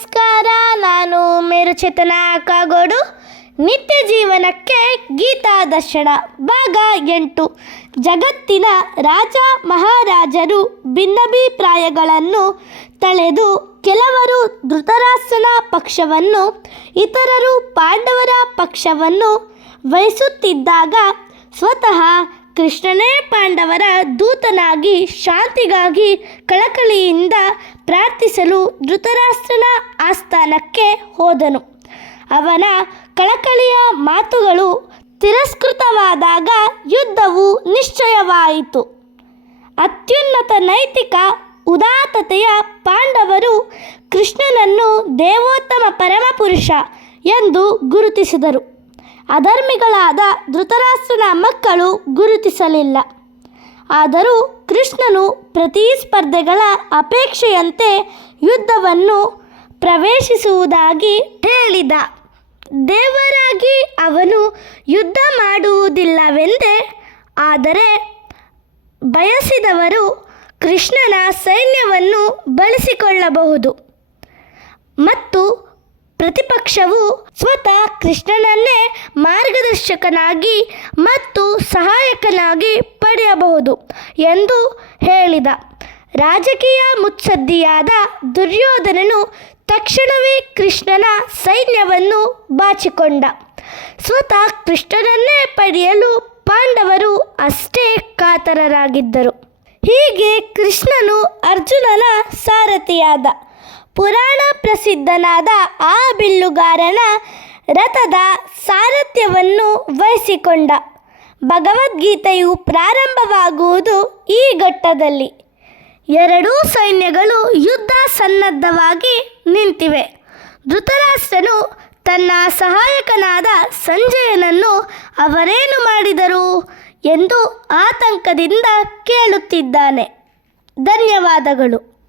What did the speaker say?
ನಮಸ್ಕಾರ, ನಾನು ಮೇರುಚೇತನ ಕಾಗೋಡು. ನಿತ್ಯ ಜೀವನಕ್ಕೆ ಗೀತಾ ದರ್ಶನ, ಭಾಗ ಎಂಟು. ಜಗತ್ತಿನ ರಾಜ ಮಹಾರಾಜರು ಭಿನ್ನಾಭಿಪ್ರಾಯಗಳನ್ನು ತಳೆದು ಕೆಲವರು ಧೃತರಾಸನ ಪಕ್ಷವನ್ನು, ಇತರರು ಪಾಂಡವರ ಪಕ್ಷವನ್ನು ವಹಿಸುತ್ತಿದ್ದಾಗ ಸ್ವತಃ ಕೃಷ್ಣನೇ ಪಾಂಡವರ ದೂತನಾಗಿ ಶಾಂತಿಗಾಗಿ ಕಳಕಳಿಯಿಂದ ಪ್ರಾರ್ಥಿಸಲು ಧೃತರಾಷ್ಟ್ರನ ಆಸ್ಥಾನಕ್ಕೆ ಹೋದನು. ಅವನ ಕಳಕಳಿಯ ಮಾತುಗಳು ತಿರಸ್ಕೃತವಾದಾಗ ಯುದ್ಧವು ನಿಶ್ಚಯವಾಯಿತು. ಅತ್ಯುನ್ನತ ನೈತಿಕ ಉದಾತ್ತತೆಯ ಪಾಂಡವರು ಕೃಷ್ಣನನ್ನು ದೇವೋತ್ತಮ ಪರಮಪುರುಷ ಎಂದು ಗುರುತಿಸಿದರು. ಅಧರ್ಮಿಗಳಾದ ಧೃತರಾಷ್ಟ್ರನ ಮಕ್ಕಳು ಗುರುತಿಸಲಿಲ್ಲ. ಆದರೂ ಕೃಷ್ಣನು ಪ್ರತಿ ಸ್ಪರ್ಧೆಗಳ ಅಪೇಕ್ಷೆಯಂತೆ ಯುದ್ಧವನ್ನು ಪ್ರವೇಶಿಸುವುದಾಗಿ ಹೇಳಿದ. ದೇವರಾಗಿ ಅವನು ಯುದ್ಧ ಮಾಡುವುದಿಲ್ಲವೆಂದೇ, ಆದರೆ ಬಯಸಿದವರು ಕೃಷ್ಣನ ಸೈನ್ಯವನ್ನು ಬಳಸಿಕೊಳ್ಳಬಹುದು. ಪ್ರತಿಪಕ್ಷವು ಸ್ವತಃ ಕೃಷ್ಣನನ್ನೇ ಮಾರ್ಗದರ್ಶಕನಾಗಿ ಮತ್ತು ಸಹಾಯಕನಾಗಿ ಪಡೆಯಬಹುದು ಎಂದು ಹೇಳಿದ. ರಾಜಕೀಯ ಮುತ್ಸದ್ದಿಯಾದ ದುರ್ಯೋಧನನು ತಕ್ಷಣವೇ ಕೃಷ್ಣನ ಸೈನ್ಯವನ್ನು ಬಾಚಿಕೊಂಡ. ಸ್ವತಃ ಕೃಷ್ಣನನ್ನೇ ಪಡೆಯಲು ಪಾಂಡವರು ಅಷ್ಟೇ ಕಾತರರಾಗಿದ್ದರು. ಹೀಗೆ ಕೃಷ್ಣನು ಅರ್ಜುನನ ಸಾರಥಿಯಾದ. ಪುರಾಣ ಪ್ರಸಿದ್ಧನಾದ ಆ ಬಿಲ್ಲುಗಾರನ ರಥದ ಸಾರಥ್ಯವನ್ನು ವಹಿಸಿಕೊಂಡ. ಭಗವದ್ಗೀತೆಯು ಪ್ರಾರಂಭವಾಗುವುದು ಈ ಘಟ್ಟದಲ್ಲಿ. ಎರಡೂ ಸೈನ್ಯಗಳು ಯುದ್ಧ ಸನ್ನದ್ಧವಾಗಿ ನಿಂತಿವೆ. ಧೃತರಾಷ್ಟ್ರನು ತನ್ನ ಸಹಾಯಕನಾದ ಸಂಜಯನನ್ನು ಅವರೇನು ಮಾಡಿದರು ಎಂದು ಆತಂಕದಿಂದ ಕೇಳುತ್ತಿದ್ದಾನೆ. ಧನ್ಯವಾದಗಳು.